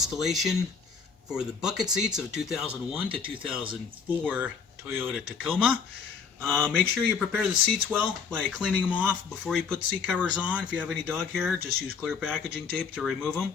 installation for the bucket seats of 2001 to 2004 Toyota Tacoma. Make sure you prepare the seats well by cleaning them off before you put seat covers on. If you have any dog hair, just use clear packaging tape to remove them.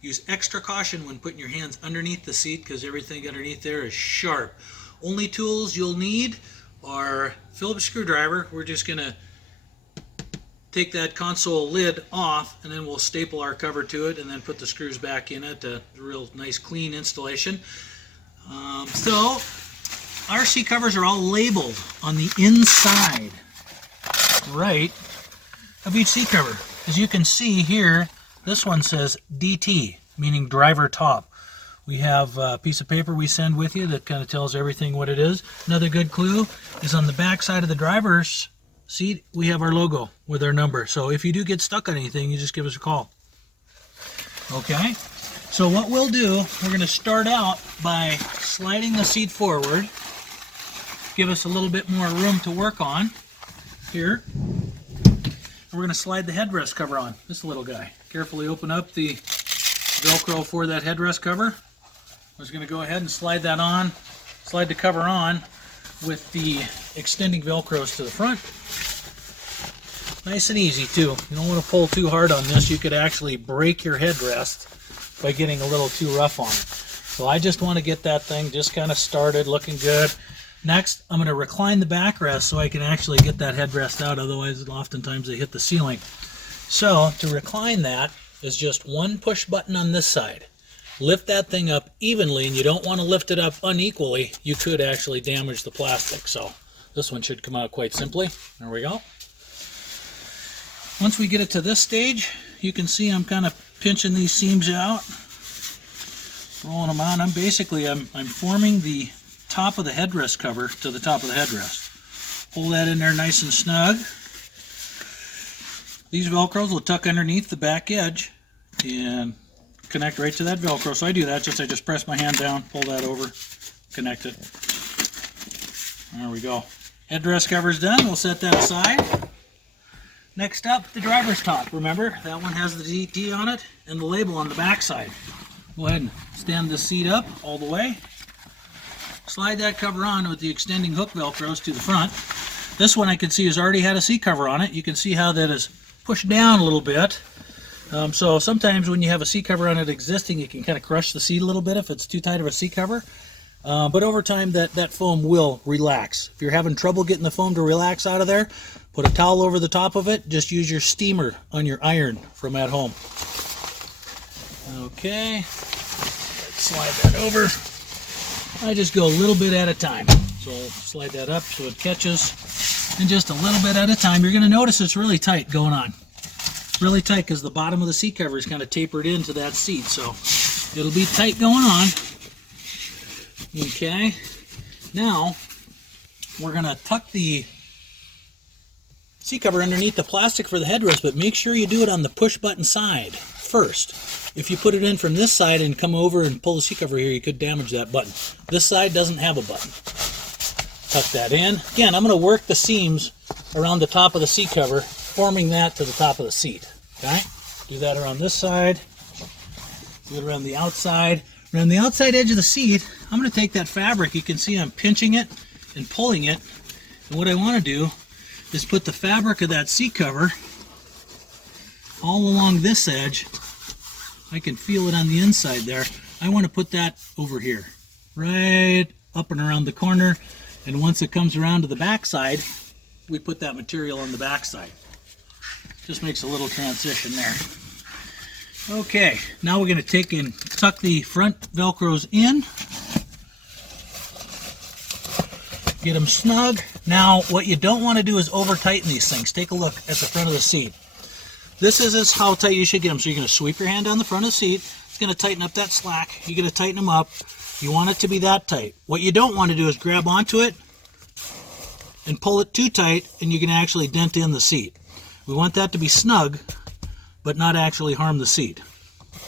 Use extra caution when putting your hands underneath the seat because everything underneath there is sharp. Only tools you'll need are Phillips screwdriver. We're just going to take that console lid off and then we'll staple our cover to it and then put the screws back in it. A real nice clean installation. So our seat covers are all labeled on the inside right of each seat cover. As you can see here, this one says DT, meaning driver top. We have a piece of paper we send with you that kind of tells everything what it is. Another good clue is on the back side of the driver's seat, we have our logo with our number. So if you do get stuck on anything, you just give us a call. Okay, so what we'll do, we're going to start out by sliding the seat forward. Give us a little bit more room to work on here. We're going to slide the headrest cover on, this little guy. Carefully open up the Velcro for that headrest cover. I'm just going to go ahead and slide that on, slide the cover on with the extending Velcros to the front. Nice and easy too. You don't want to pull too hard on this. You could actually break your headrest by getting a little too rough on it. So I just want to get that thing just kind of started, looking good. Next, I'm going to recline the backrest so I can actually get that headrest out, otherwise oftentimes they hit the ceiling. So to recline that is just one push button on this side. Lift that thing up evenly, and you don't want to lift it up unequally. You could actually damage the plastic. So this one should come out quite simply. There we go. Once we get it to this stage, you can see I'm kind of pinching these seams out, rolling them out. I'm forming the top of the headrest cover to the top of the headrest. Pull that in there nice and snug. These Velcros will tuck underneath the back edge and connect right to that Velcro. So I do that, I just press my hand down, pull that over, connect it. There we go. Headrest cover's done. We'll set that aside. Next up, the driver's top. Remember, that one has the DT on it and the label on the back side. Go ahead and stand the seat up all the way. Slide that cover on with the extending hook Velcros to the front. This one I can see has already had a seat cover on it. You can see how that is pushed down a little bit. So sometimes when you have a seat cover on it existing, you can kind of crush the seat a little bit if it's too tight of a seat cover. But over time, that foam will relax. If you're having trouble getting the foam to relax out of there, put a towel over the top of it. Just use your steamer on your iron from at home. Okay, slide that over. I just go a little bit at a time. So I'll slide that up so it catches. And just a little bit at a time. You're going to notice it's really tight going on. Really tight because the bottom of the seat cover is kind of tapered into that seat. So it'll be tight going on. Okay, now we're going to tuck the seat cover underneath the plastic for the headrest, but make sure you do it on the push button side first. If you put it in from this side and come over and pull the seat cover here, you could damage that button. This side doesn't have a button. Tuck that in. Again, I'm going to work the seams around the top of the seat cover, forming that to the top of the seat. Okay, do that around this side, do it around the outside. Around the outside edge of the seat, I'm going to take that fabric. You can see I'm pinching it and pulling it. And what I want to do is put the fabric of that seat cover all along this edge. I can feel it on the inside there. I want to put that over here, right up and around the corner. And once it comes around to the back side, we put that material on the back side. Just makes a little transition there. Okay, now we're going to take and tuck the front Velcros in. Get them snug. Now, what you don't want to do is over-tighten these things. Take a look at the front of the seat. This is how tight you should get them. So you're going to sweep your hand down the front of the seat. It's going to tighten up that slack. You're going to tighten them up. You want it to be that tight. What you don't want to do is grab onto it and pull it too tight, and you can actually dent in the seat. We want that to be snug, but not actually harm the seat.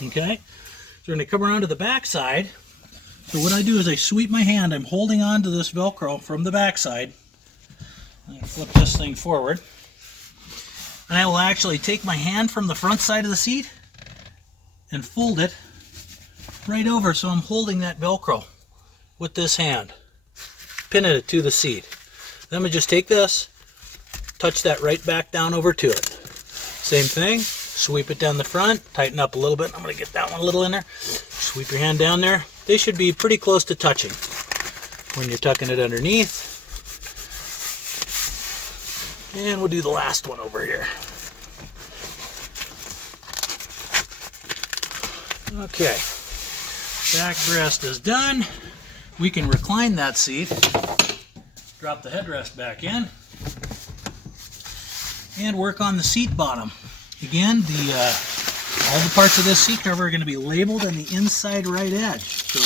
Okay? So we're going to come around to the back side. So what I do is I sweep my hand. I'm holding on to this Velcro from the back side. I'm going to flip this thing forward. And I will actually take my hand from the front side of the seat and fold it right over, so I'm holding that Velcro with this hand, pinning it to the seat. Then I'm going to just take this, touch that right back down over to it. Same thing, sweep it down the front, tighten up a little bit. I'm going to get that one a little in there. Sweep your hand down there. They should be pretty close to touching when you're tucking it underneath. And we'll do the last one over here. Okay, backrest is done. We can recline that seat, drop the headrest back in, and work on the seat bottom. Again, all the parts of this seat cover are going to be labeled on the inside right edge. So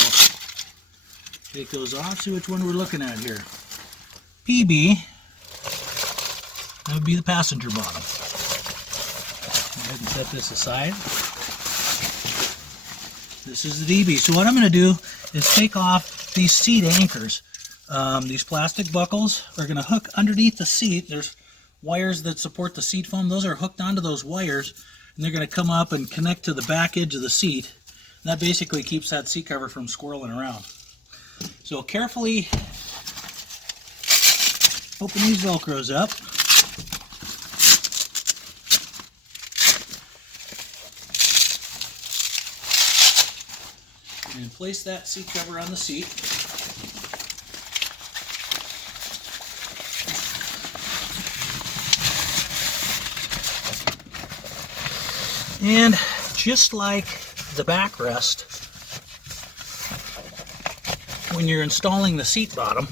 take those off, see which one we're looking at here. PB, that would be the passenger bottom. Go ahead and set this aside. This is the DB. So what I'm going to do is take off these seat anchors. These plastic buckles are going to hook underneath the seat. There's wires that support the seat foam. Those are hooked onto those wires, and they're going to come up and connect to the back edge of the seat. And that basically keeps that seat cover from swirling around. So carefully open these Velcros up. And place that seat cover on the seat. And just like the backrest, when you're installing the seat bottom,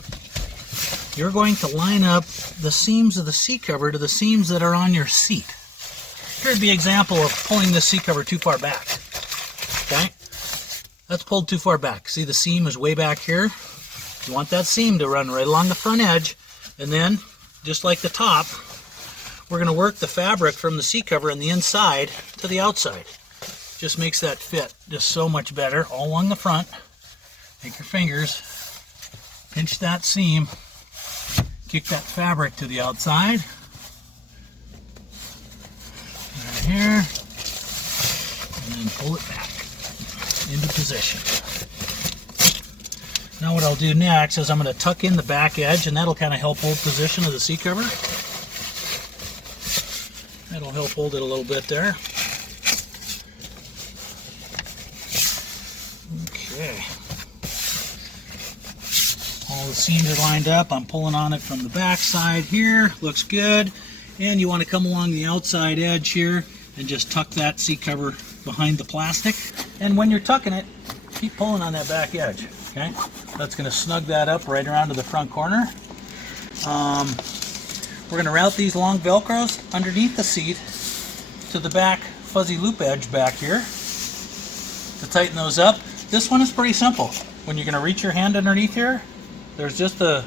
you're going to line up the seams of the seat cover to the seams that are on your seat. Here'd be an example of pulling the seat cover too far back. Okay? That's pulled too far back. See, the seam is way back here. You want that seam to run right along the front edge, and then, just like the top, we're going to work the fabric from the seat cover on the inside to the outside. Just makes that fit just so much better all along the front. Take your fingers, pinch that seam, kick that fabric to the outside. Right here, and then pull it back into position. Now what I'll do next is I'm going to tuck in the back edge, and that'll kind of help hold position of the seat cover. That'll help hold it a little bit there. Okay. All the seams are lined up. I'm pulling on it from the back side here. Looks good. And you want to come along the outside edge here and just tuck that seat cover behind the plastic. And when you're tucking it, keep pulling on that back edge. Okay? That's going to snug that up right around to the front corner. We're going to route these long Velcros underneath the seat to the back fuzzy loop edge back here to tighten those up. This one is pretty simple. When you're going to reach your hand underneath here, there's just the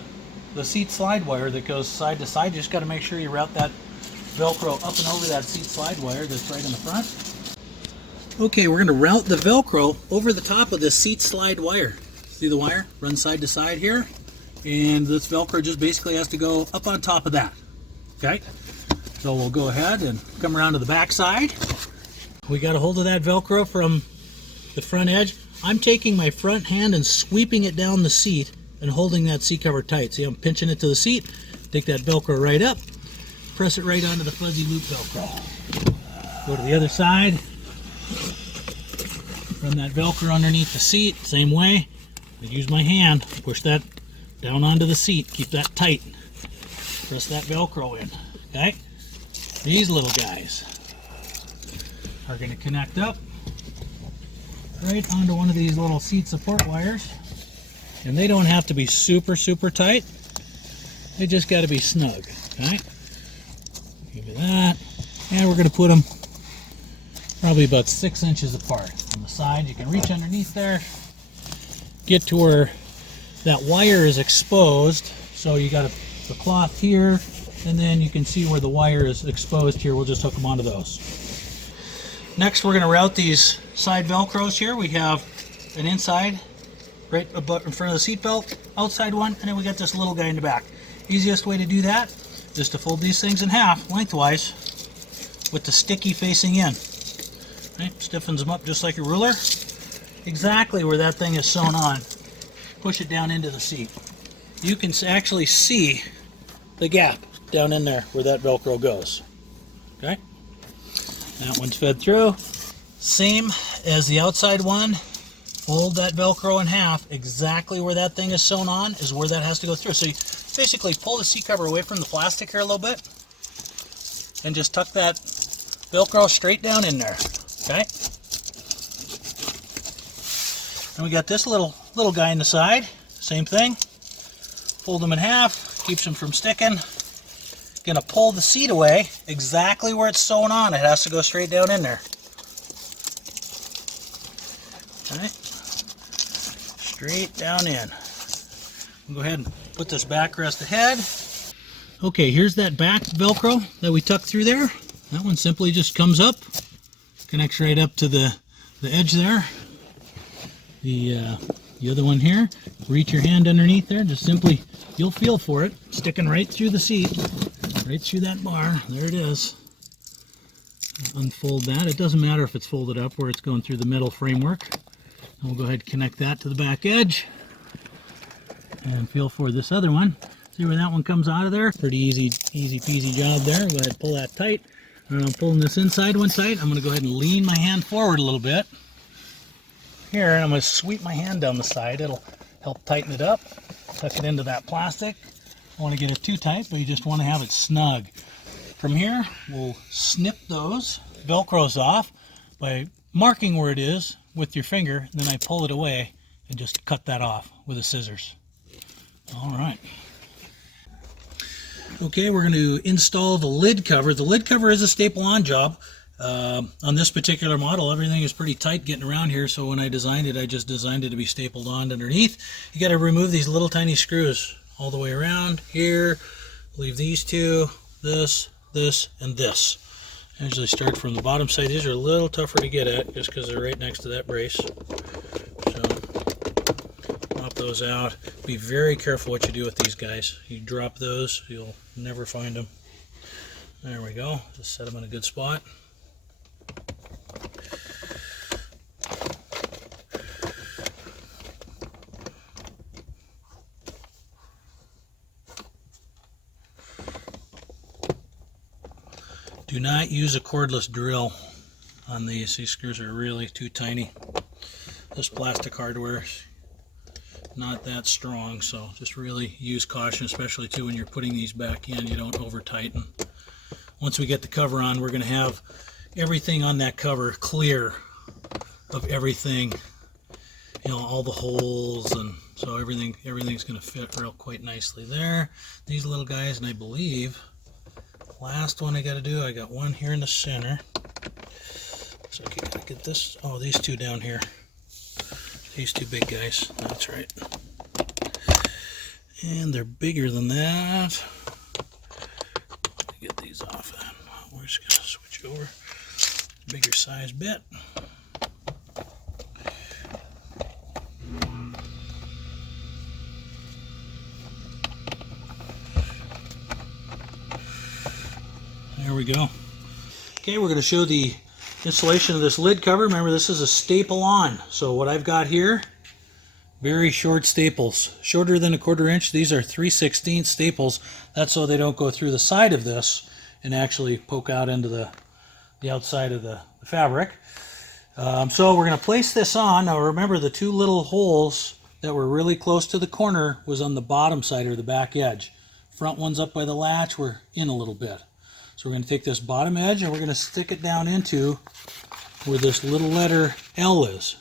seat slide wire that goes side to side. You just got to make sure you route that Velcro up and over that seat slide wire that's right in the front. Okay, we're going to route the Velcro over the top of this seat slide wire. See the wire? Run side to side here. And this Velcro just basically has to go up on top of that. Okay? So we'll go ahead and come around to the back side. We got a hold of that Velcro from the front edge. I'm taking my front hand and sweeping it down the seat and holding that seat cover tight. See, I'm pinching it to the seat. Take that Velcro right up. Press it right onto the fuzzy loop Velcro. Go to the other side. Run that Velcro underneath the seat. Same way. I use my hand. Push that down onto the seat. Keep that tight. Press that Velcro in. Okay? These little guys are going to connect up right onto one of these little seat support wires. And they don't have to be super, super tight. They just got to be snug. Okay? Give you that. And we're going to put them probably about 6 inches apart on the side. You can reach underneath there, get to where that wire is exposed. So you got the cloth here, and then you can see where the wire is exposed here. We'll just hook them onto those. Next, we're going to route these side Velcros here. We have an inside right about in front of the seat belt, outside one, and then we got this little guy in the back. Easiest way to do that is to fold these things in half lengthwise with the sticky facing in. Right, stiffens them up just like a ruler, exactly where that thing is sewn on. Push it down into the seat. You can actually see the gap down in there where that Velcro goes. Okay? That one's fed through. Same as the outside one. Fold that Velcro in half. Exactly where that thing is sewn on is where that has to go through. So you basically pull the seat cover away from the plastic here a little bit and just tuck that Velcro straight down in there. Okay? And we got this little guy in the side. Same thing. Fold them in half. Keeps them from sticking. Gonna pull the seat away exactly where it's sewn on. It has to go straight down in there. Okay. Straight down in. We'll go ahead and put this backrest ahead. Okay, here's that back Velcro that we tucked through there. That one simply just comes up, connects right up to the edge there. The other one here, reach your hand underneath there, just simply, you'll feel for it, sticking right through the seat, right through that bar. There it is. Unfold that. It doesn't matter if it's folded up where it's going through the metal framework. And we'll go ahead and connect that to the back edge. And feel for this other one. See where that one comes out of there? Pretty easy peasy job there. Go ahead and pull that tight. And I'm pulling this inside one tight. I'm going to go ahead and lean my hand forward a little bit. Here, and I'm going to sweep my hand down the side. It'll help tighten it up. Tuck it into that plastic. Don't want to get it too tight, but you just want to have it snug. From here, we'll snip those Velcros off by marking where it is with your finger. Then I pull it away and just cut that off with the scissors. All right. Okay, we're going to install the lid cover. The lid cover is a staple-on job. On this particular model, everything is pretty tight getting around here, so when I designed it, I just designed it to be stapled on underneath. You got to remove these little tiny screws all the way around here. Leave these two, this, and this. I usually start from the bottom side. These are a little tougher to get at just because they're right next to that brace. So pop those out. Be very careful what you do with these guys. You drop those, you'll never find them. There we go. Just set them in a good spot. Do not use a cordless drill on these. These screws are really too tiny. This plastic hardware is not that strong, so just really use caution, especially too when you're putting these back in. You don't over tighten. Once we get the cover on, we're going to have everything on that cover clear of everything, you know, all the holes, and so everything's going to fit real quite nicely there. These little guys, and I believe last one I got to do, I got one here in the center. So I gotta get this. Oh, these two down here. These two big guys. That's right. And they're bigger than that. Get these off. We're just gonna switch over. Bigger size bit. There we go. Okay, we're going to show the installation of this lid cover. Remember, this is a staple on. So what I've got here, very short staples, shorter than 1/4 inch. These are 3/16 staples. That's so they don't go through the side of this and actually poke out into the outside of the fabric. So we're going to place this on. Now remember, the two little holes that were really close to the corner was on the bottom side or the back edge. Front ones up by the latch were in a little bit. So we're going to take this bottom edge and we're going to stick it down into where this little letter L is.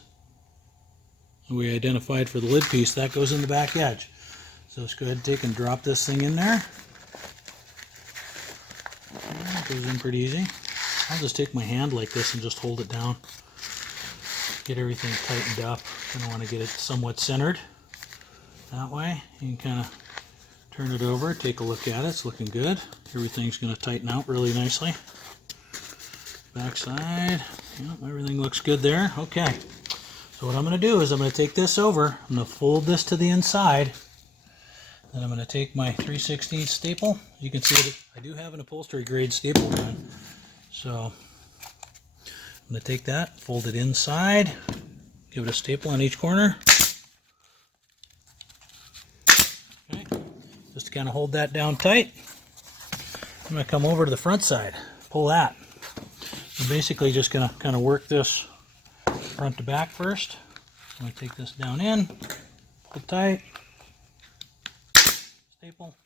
We identified for the lid piece, that goes in the back edge. So let's go ahead and take and drop this thing in there. It goes in pretty easy. I'll just take my hand like this and just hold it down. Get everything tightened up. I want to get it somewhat centered. That way, you can kind of turn it over, take a look at it. It's looking good. Everything's going to tighten out really nicely. Back side. Yep, everything looks good there. Okay. So what I'm going to do is I'm going to take this over. I'm going to fold this to the inside. Then I'm going to take my 3/16 staple. You can see that I do have an upholstery grade staple gun. So I'm going to take that, fold it inside, Give it a staple on each corner. Okay. Just to kind of hold that down tight. I'm going to come over to the front side. Pull that. I'm basically just going to kind of work this front to back first. I'm going to take this down in. Pull tight. Staple.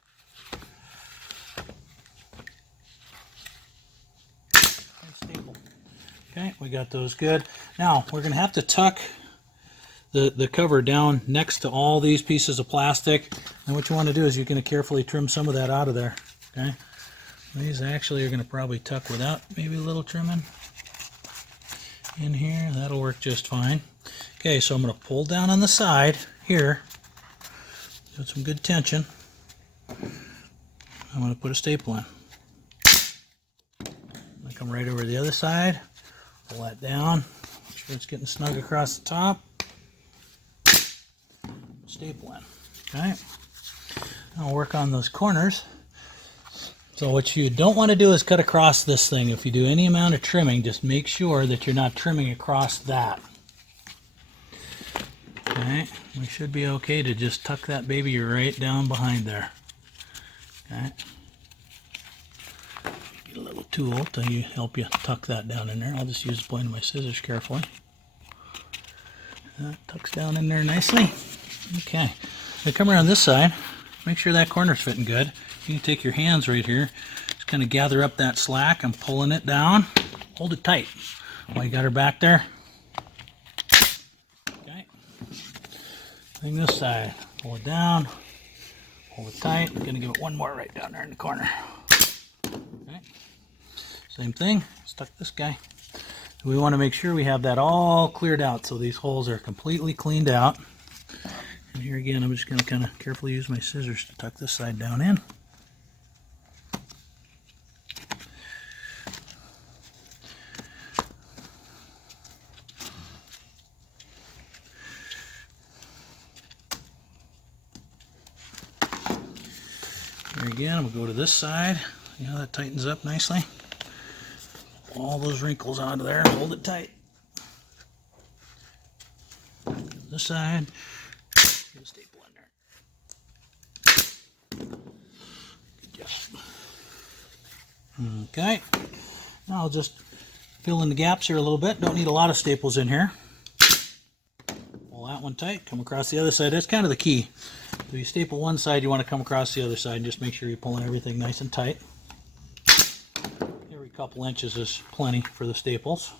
And staple. Okay, we got those good. Now, we're going to have to tuck the cover down next to all these pieces of plastic. And what you want to do is you're going to carefully trim some of that out of there. Okay, these actually are going to probably tuck without maybe a little trimming in here. That'll work just fine. Okay, so I'm going to pull down on the side here. Get some good tension. I'm going to put a staple in. I'm going to come right over to the other side. Pull that down. Make sure it's getting snug across the top. Staple in. Okay. I'll work on those corners. So what you don't want to do is cut across this thing. If you do any amount of trimming, just make sure that you're not trimming across that. Okay. We should be okay to just tuck that baby right down behind there. Okay. Get a little tool to help you tuck that down in there. I'll just use the point of my scissors carefully. That tucks down in there nicely. Okay. Now come around this side. Make sure that corner's fitting good. You can take your hands right here. Just kind of gather up that slack. I'm pulling it down. Hold it tight while you got her back there. Okay. Thing this side. Pull it down. Hold it tight. I'm going to give it one more right down there in the corner. Okay. Same thing. Let's tuck this guy. We want to make sure we have that all cleared out so these holes are completely cleaned out. And here again, I'm just going to kind of carefully use my scissors to tuck this side down in. Here again, I'm going to go to this side. You know, that tightens up nicely. All those wrinkles out of there. Hold it tight. This side. Get a staple in there. Good job. Okay. Now I'll just fill in the gaps here a little bit. Don't need a lot of staples in here. Pull that one tight. Come across the other side. That's kind of the key. So you staple one side, you want to come across the other side and just make sure you're pulling everything nice and tight. Every couple inches is plenty for the staples.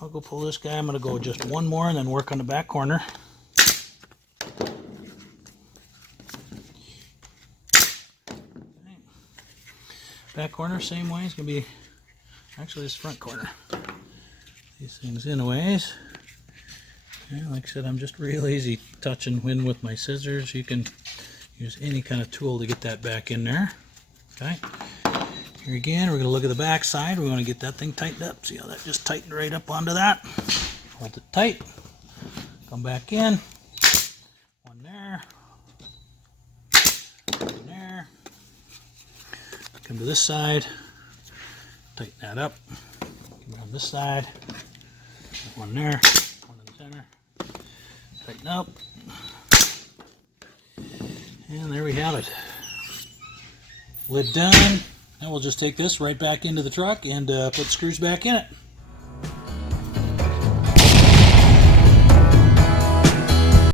I'll go pull this guy. I'm going to go just one more and then work on the back corner. Okay. Back corner, same way. It's going to be, actually this front corner. These things in a ways. Okay, like I said, I'm just real easy touching in with my scissors. You can use any kind of tool to get that back in there. Okay. Here again, we're going to look at the back side. We want to get that thing tightened up. See how that just tightened right up onto that. Hold it tight. Come back in. One there. One there. Come to this side. Tighten that up. Come around this side. One there. One in the center. Tighten up. And there we have it. Lid done. Now we'll just take this right back into the truck and put screws back in it.